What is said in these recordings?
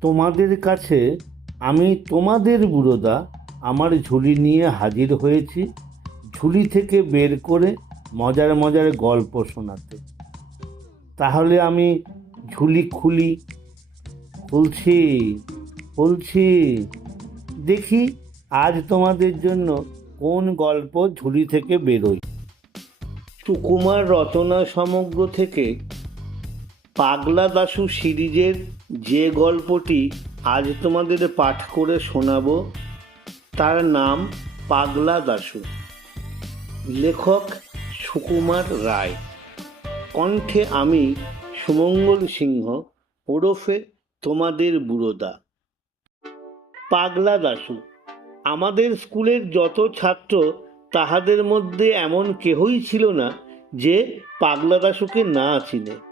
তোমাদের কাছে আমি তোমাদের বুড়োদা আমার ঝুলি নিয়ে হাজির হয়েছি, ঝুলি থেকে বের করে মজার মজার গল্প শোনাতে। তাহলে আমি ঝুলি খুলি। খুলছি খুলছি। দেখি আজ তোমাদের জন্য কোন গল্প ঝুলি থেকে বেরোয়। সুকুমার রচনা সমগ্র থেকে পাগলা দাশু সিরিজের যে গল্পটি আজ তোমাদের পাঠ করে শোনাবো, তার নাম পাগলা দাশু। লেখক সুকুমার রায়। কণ্ঠে আমি সুমঙ্গল সিংহ, ওরফে তোমাদের বুড়োদা। পাগলা দাশু, আমাদের স্কুলের যত ছাত্র, তাহাদের মধ্যে এমন কেহই ছিল না যে পাগলা দাশুকে না চিনে।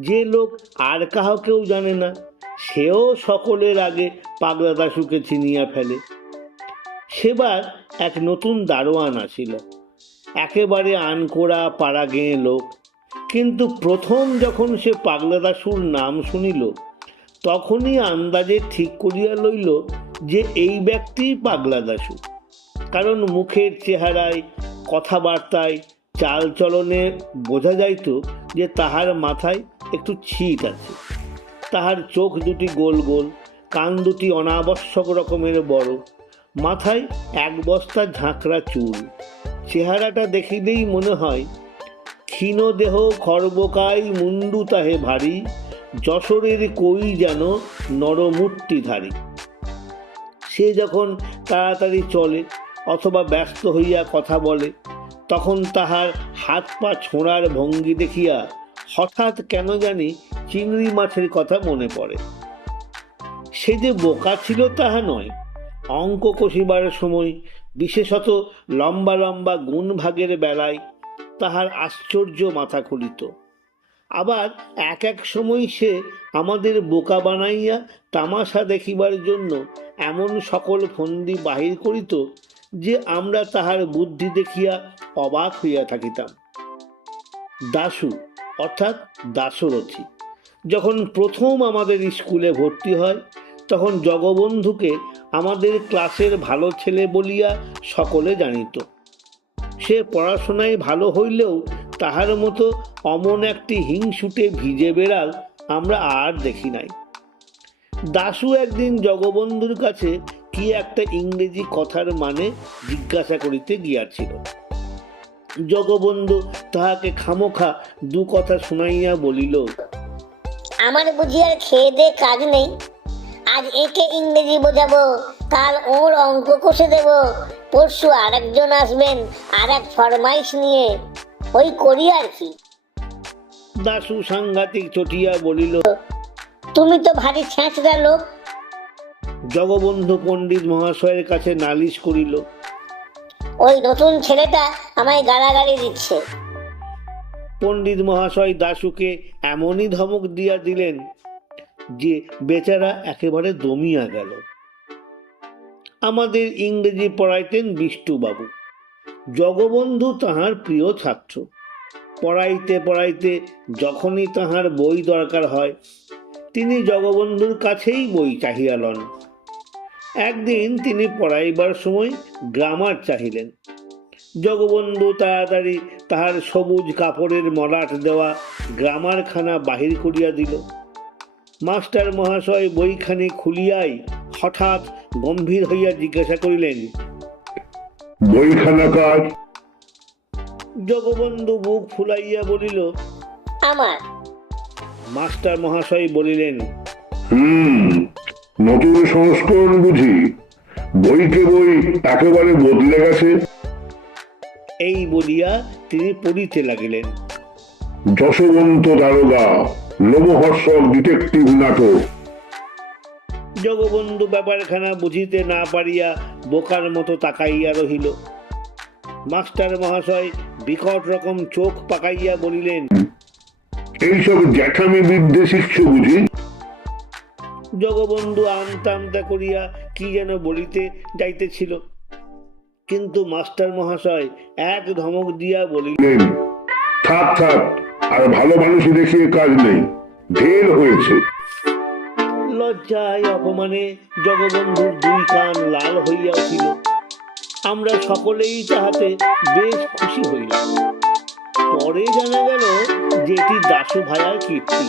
যে লোক আর কাহাকেও জানে না, সেও সকলের আগে পাগলা দাসুকে চিনিয়া ফেলে। সেবার এক নতুন দারোয়ান আসিল। একেবারে আনকোড়া পাড়া গেঁয়ে লোক। কিন্তু প্রথম যখন সে পাগলা দাসুর নাম শুনিল, তখনই আন্দাজে ঠিক করিয়া লইল যে এই ব্যক্তি পাগলা দাসু কারণ মুখের চেহারায়, কথাবার্তায়, চালচলনে বোঝা যাইত যে তাহার মাথায় একটু ছিট আছে। তাহার চোখ দুটি গোল গোল, কান দুটি অনাবশ্যক রকমের বড়, মাথায় এক বস্তা ঝাঁকড়া চুল। চেহারাটা দেখিলেই মনে হয়, ক্ষীণ দেহ খর্বকাই মুন্ডু তাহে ভারী, যশোরের কই যেন নরমূর্তিধারী। সে যখন তাড়াতাড়ি চলে অথবা ব্যস্ত হইয়া কথা বলে, তখন তাহার হাত পা ছোঁড়ার ভঙ্গি দেখিয়া হঠাৎ কেন জানি চিংড়ি মাছের কথা মনে পড়ে। সে যে বোকা ছিল তাহা নয়। অঙ্ক কষিবার সময়, বিশেষত লম্বা লম্বা গুণ ভাগের বেলায়, তাহার আশ্চর্য মাথা খুলিত। আবার এক এক সময় সে আমাদের বোকা বানাইয়া তামাশা দেখিবার জন্য এমন সকল ফন্দি বাহির করিত যে আমরা তাহার বুদ্ধি দেখিয়া অবাক হইয়া থাকিতাম। দাশু অর্থাৎ দাশরথী। যখন প্রথম আমাদের স্কুলে ভর্তি হয়, তখন জগবন্ধুকে আমাদের ক্লাসের ভালো ছেলে বলিয়া সকলে জানিত। সে পড়াশোনায় ভালো হইলেও তাহার মতো অমন একটি হিংসুটে ভিজে বেড়াল আমরা আর দেখি নাই। দাশু একদিন জগবন্ধুর কাছে কি একটা ইংরেজি কথার মানে জিজ্ঞাসা করিতে গিয়াছিল। জগবন্ধু তাহাকে খামোখা দু কথা শুনাইয়া বলিল আমার বুঝি আর খেয়ে দে কাজ নেই। আজ একে ইংরেজি বোঝাবো কাল ওর অঙ্ক কষে দেব। পরশু আরেকজন আসবেন আর এক ফরমাইশ নিয়ে। ওই করি আর কি। দাশু সাংঘাতিক চটিয়া বলিল তুমি তো ভারী ছ্যাঁচড়া লোক। জগবন্ধু পণ্ডিত মহাশয়ের কাছে নালিশ করিল ওই নতুন ছেলেটা আমায় গালাগালি দিচ্ছে। পণ্ডিত মহাশয় দাশুকে এমনই ধমক দিয়া দিলেন যে বেচারা একেবারে দমিয়া গেল। আমাদের ইংরেজি পড়াইতেন বিষ্টুবাবু জগবন্ধু তাহার প্রিয় ছাত্র। পড়াইতে পড়াইতে যখনই তাহার বই দরকার হয়, তিনি জগবন্ধুর কাছেই বই চাহিয়া লন। একদিন তিনি পড়াইবার সময় গ্রামার চাহিলেন। জগবন্ধু তাড়াতাড়ি তাহার সবুজ কাপড়ের মলাট দেওয়া গ্রামারখানা বাহির করিয়া দিল। মাস্টার মহাশয় বইখানি খুলিয়াই হঠাৎ গম্ভীর হইয়া জিজ্ঞাসা করিলেন বইখানা কাজ? জগবন্ধু বুক ফুলাইয়া বলিল আমার। মাস্টার মহাশয় বলিলেন হুম নতুন সংস্করণ বুঝি। বইকে বই একেবারে বদলে গেছে। এই বলিয়া তিনি পড়িতে লাগিলেন। যশবন্ত দারোগা লোমহর্ষক ডিটেকটিভ নাটক। জগবন্ধু ব্যাপারখানা বুঝিতে না পারিয়া বোকার মতো তাকাইয়া রহিল। মাস্টার মহাশয় বিকট রকম চোখ পাকাইয়া বলিলেন এইসব জ্যাঠামি বিদ্যে শিষ্য বুঝি? জগবন্ধু আমতা আমতা করিয়া কি যেন বলিতে যাইতেছিল। কিন্তু মাস্টার মহাশয় এক ধমক দিয়া বলিলেন থাক থাক আর ভালো মানুষই দেখিয়ে কাজ নেই ঢের হয়েছে। লজ্জায় অপমানে জগবন্ধুর দুই কান লাল হইয়া উঠিল। আমরা সকলেই তাহাতে বেশ খুশি হইলাম। পরে জানা গেল যে এটি দাসু ভাইয়ার কীর্তি।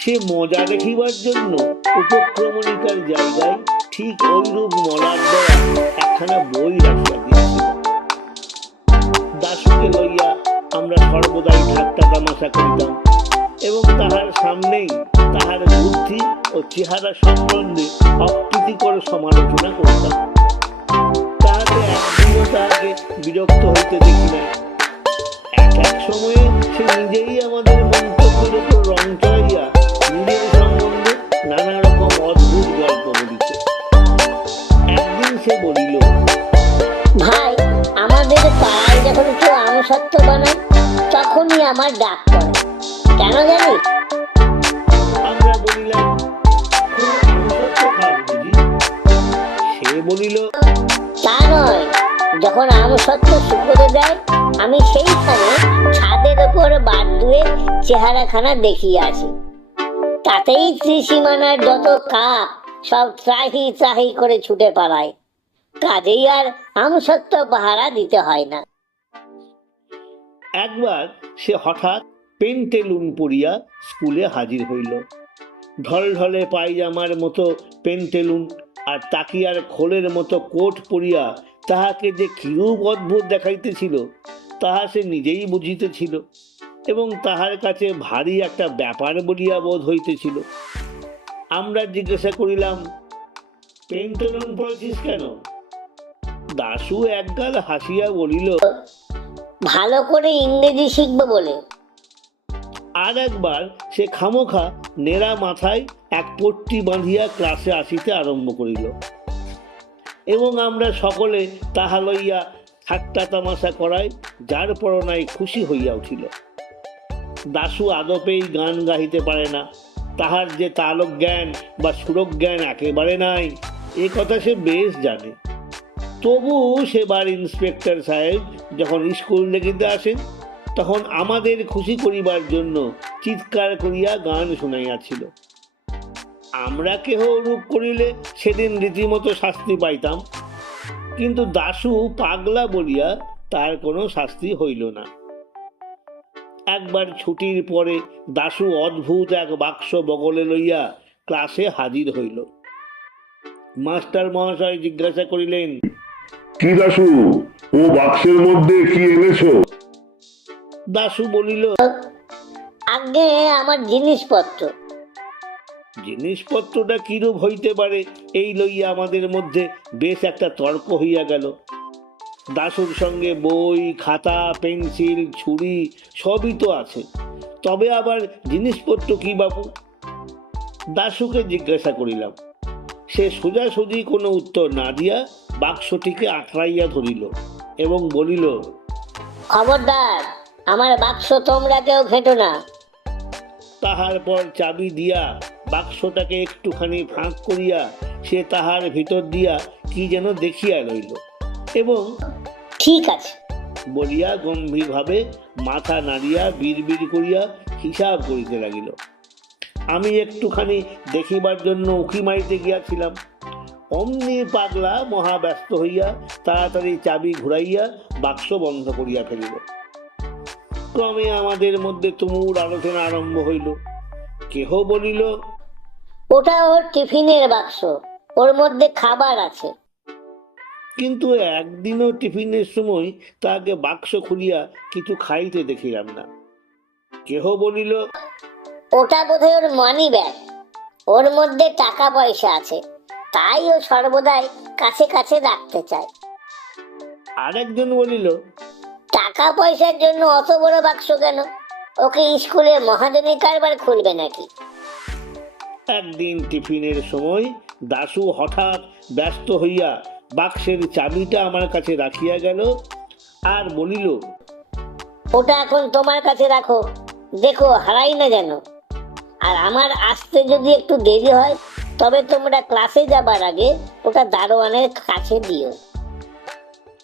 সে মজা দেখিবার জন্য উপক্রমণিকার জায়গায় ঠিক ওইরূপ মলার দেওয়া একখানা বই রাখিয়া দিয়েছিল। দাসুকে লইয়া আমরা সর্বদাই ঠাট্টা তামাশা করিতাম এবং তাহার সামনেই তাহার বুদ্ধি ও চেহারা সম্বন্ধে অপ্রীতিকর সমালোচনা করতাম। তাহাতে একদিনও তাহাকে বিরক্ত হইতে দেখি নাই। এক এক সময়ে সে নিজেই আমাদের মন্তব্যের উপর রং চড়াইয়া নিজের সম্বন্ধে নানা রকম অদ্ভুত গল্প বলিত একদিন সে বলিল ভাই আমাদের পাড়ায় যখন কেউ আমসত্ব বানায় তখনই আমার ডাক পড়ে। কেন জানিস? আমরা বলিলাম? সে বলিল তা নয় যখন আমসত্ব শুকরে দেয় আমি সেইখানে ছাদের ওপর বাদ দুয়ে চেহারাখানা দেখিয়ে আসি। তাতেই ত্রিসীমানার যত কাক সব ত্রাহি ত্রাহি করে ছুটে পালায়। কাজেই আর আমসত্ব পাহারা দিতে হয় না। একবার সে হঠাৎ পেন্টেলুন পরিয়া স্কুলে হাজির হইল। ঢলঢলে পায়জামার মতো পেন্টেলুন আর তাকিয়ার খোলের মতো কোট পরিয়া তাহাকে যে কিরূপ অদ্ভুত দেখাইতেছিল, তাহা সে নিজেই বুঝিতেছিল। এবং তাহার কাছে ভারী একটা ব্যাপার বলিয়া বোধ হইতেছিল। আমরা জিজ্ঞাসা করিলাম পেন্টেলুন পড়েছিস কেন? দাশু একগাল হাসিয়া বলিল ভালো করে ইংরেজি শিখব বলে। আর একবার সে খামোখা নেড়া মাথায় এক পট্টি বাঁধিয়া ক্লাসে আসিতে আরম্ভ করিল। এবং আমরা সকলে তাহা লইয়া ঠাট্টা তামাশা করায় যার পরনায় খুশি হইয়া উঠিল। দাশু আদপেই গান গাহিতে পারে না। তাহার যে তালক জ্ঞান বা সুরক জ্ঞান একেবারে নাই, এ কথা সে বেশ জানে। তবু সেবার ইন্সপেক্টর সাহেব যখন স্কুল দেখিতে আসেন, তখন আমাদের খুশি করিবার জন্য চিৎকার করিয়া গান শুনাইয়াছিল। আমরা কেহ রূপ করিলে সেদিন রীতিমতো শাস্তি পাইতাম, কিন্তু দাশু পাগলা বলিয়া তার কোনো শাস্তি হইল না। একবার ছুটির পরে দাশু অদ্ভুত এক বাক্স বগলে লইয়া ক্লাসে হাজির হইল। মাস্টার মহাশয় জিজ্ঞাসা করিলেন কি দাসু ও বাক্সের মধ্যে কি এনেছো? দাশু বলিল আগে আমার জিনিসপত্র। জিনিসপত্রটা কিরূপ হইতে পারে এই লইয়া আমাদের মধ্যে বেশ একটা তর্ক হইয়া গেল। দাসুর সঙ্গে বই খাতা পেন্সিল ছুরি সবই তো আছে। তবে আবার জিনিসপত্র কি বাবু? দাসুকে জিজ্ঞাসা করিলাম। সে সোজাসুজি কোনো উত্তর না দিয়া বাক্সটিকে আঁকড়াইয়া ধরিল এবং বলিল খবরদার আমার বাক্স তোমরা কেউ ঘেটো না। তাহার পর চাবি দিয়া বাক্সটাকে একটুখানি ফাঁক করিয়া সে তাহার ভিতর দিয়া কি যেন দেখিয়া লইল এবং ঠিক আছে। বলিয়া গম্ভীরভাবে মাথা নাড়িয়া বিড়বিড় করিয়া হিসাব করিতে লাগিল। আমি একটুখানি দেখিবার জন্য উঁকি মারিতে গিয়াছিলাম। অমনি পাগলা মহা ব্যস্ত হইয়া তাড়াতাড়ি চাবি ঘুরাইয়া বাক্স বন্ধ করিয়া ফেলিল। ক্রমে আমাদের মধ্যে তুমুর আলোচনা আরম্ভ হইল। কেহ বলিল ওটা ওর টিফিনের বাক্স ওর মধ্যে খাবার আছে। কিন্তু একদিনও টিফিনের সময় তাকে বাক্স খুলিয়া কিছু খাইতে দেখিলাম না। কেহ বলিল ওটা বোধহয় ওর মানি ব্যাগ ওর মধ্যে টাকা পয়সা আছে তাই ও সর্বদাই কাছে কাছে রাখতে চায়। আরেকজন বলিল টাকা পয়সার জন্য অত বড় বাক্স কেন? ওকে স্কুলে মহাজনী কারবার খুলবে নাকি? একদিন টিফিনের সময় দাশু হঠাৎ ব্যস্ত হইয়া বাক্সের চাবিটা আমার কাছে রাখিয়া গেল আর বলিল ওটা এখন তোমার কাছে রাখো। দেখো হারাই না যেন। আর আমার আসতে যদি একটু দেরি হয় তবে তোমরা ক্লাসে যাবার আগে ওটা দারোয়ানের কাছে দিও।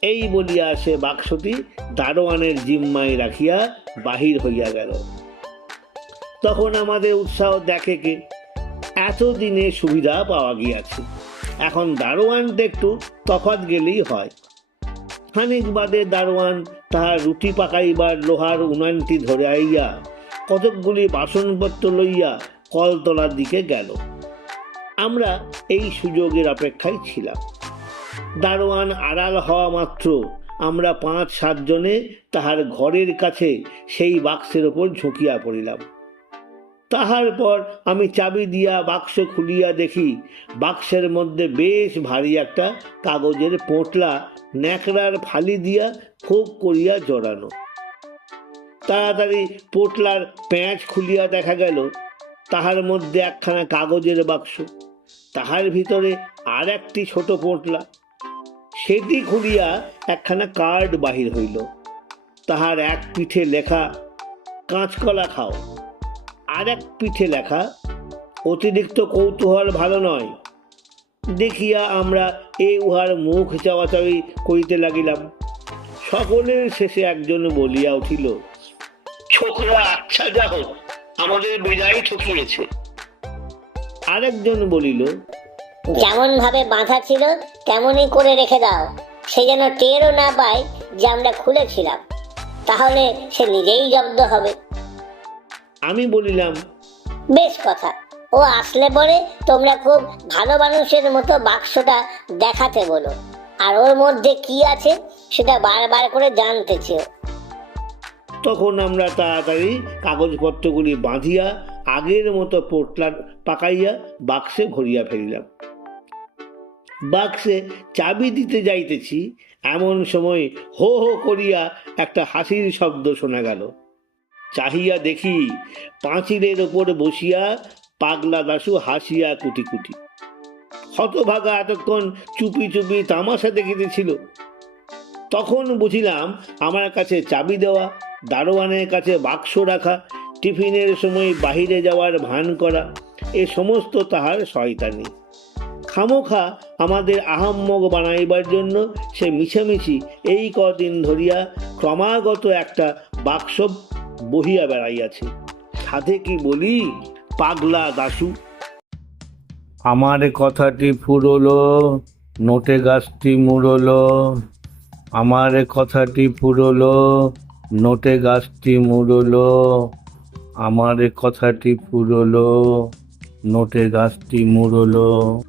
এই বলিয়া সে বাক্সটি দারোয়ানের জিম্মায় রাখিয়া বাহির হইয়া গেল। তখন আমাদের উৎসাহ দেখে কে? এতদিনে সুবিধা পাওয়া গিয়াছে। এখন দারোয়ানটা একটু তফাৎ গেলেই হয়। খানিক বাদে দারোয়ান তাহার রুটি পাকাইবার লোহার উনানটি ধরে আইয়া, কতকগুলি বাসনপত্র লইয়া কলতলার দিকে গেল। আমরা এই সুযোগের অপেক্ষায় ছিলাম। দারোয়ান আড়াল হওয়া মাত্র আমরা পাঁচ সাতজনে তাহার ঘরের কাছে সেই বাক্সের ওপর ঝুঁকিয়া পড়িলাম। তাহার পর আমি চাবি দিয়া বাক্স খুলিয়া দেখি, বাক্সের মধ্যে বেশ ভারী একটা কাগজের পোঁটলা ন্যাকড়ার ফালি দিয়া খুব করিয়া জড়ানো। তাড়াতাড়ি পোটলার প্যাঁচ খুলিয়া দেখা গেল, তাহার মধ্যে একখানা কাগজের বাক্স, তাহার ভিতরে আর একটি ছোট পোটলা। সেটি খুলিয়া একখানা কার্ড বাহির হইল, তাহার এক পিঠে লেখা, কাঁচকলা খাও। আর এক পিঠে লেখা, অতিরিক্ত কৌতূহল ভালো নয়। দেখিয়া আমরা এ উহার মুখ চাওয়াচাওয়ি করিতে লাগিলাম। সকলের শেষে একজন বলিয়া উঠিল, ছোকরা আচ্ছা যা হোক আমাদের বিদায় ঠকিয়েছে। আরেকজন বলিল যেমন ভাবে বাঁধা ছিল, তেমনই করে রেখে দাও। সে যেন টেরও না পায় যে আমরা খুলেছিলাম। তাহলে সে নিজেই জব্দ হবে। আমি বলিলাম বেশ কথা। ও আসলে পরে তোমরা খুব ভালো মানুষের মতো বাক্সটা দেখাতে বলো। আর ওর মধ্যে কি আছে সেটা বারবার করে জানতে চেও। তখন আমরা তাড়াতাড়ি কাগজপত্রগুলি বাঁধিয়া আগের মতো পোটলা পাকাইয়া বাক্সে ভরিয়া ফেলিলাম। বাক্সে চাবি দিতে যাইতেছি এমন সময় হো হো করিয়া একটা হাসির শব্দ শোনা গেল। চাহিয়া দেখি পাঁচিলের ওপর বসিয়া পাগলা দাসু হাসিয়া কুটি কুটি। হতভাগা এতক্ষণ চুপি চুপি তামাশা দেখিতেছিল। তখন বুঝিলাম আমার কাছে চাবি দেওয়া, দারোয়ানের কাছে বাক্স রাখা, টিফিনের সময় বাহিরে যাওয়ার ভান করা, এ সমস্ত তাহার শয়তানি। খামোখা আমাদের আহাম্মক বানাইবার জন্য সে মিছামিছি এই কদিন ধরিয়া ক্রমাগত একটা বাক্স বহিয়া বেড়াইয়াছে। সাথে কি বলি? পাগলা দাশু। আমার কথাটি ফুরলো, নোটে গাছটি মুড়লো। আমার কথাটি ফুরলো, নোটে গাছটি মুড়লো। আমার কথাটি ফুরলো, নোটে গাছটি মুড়লো।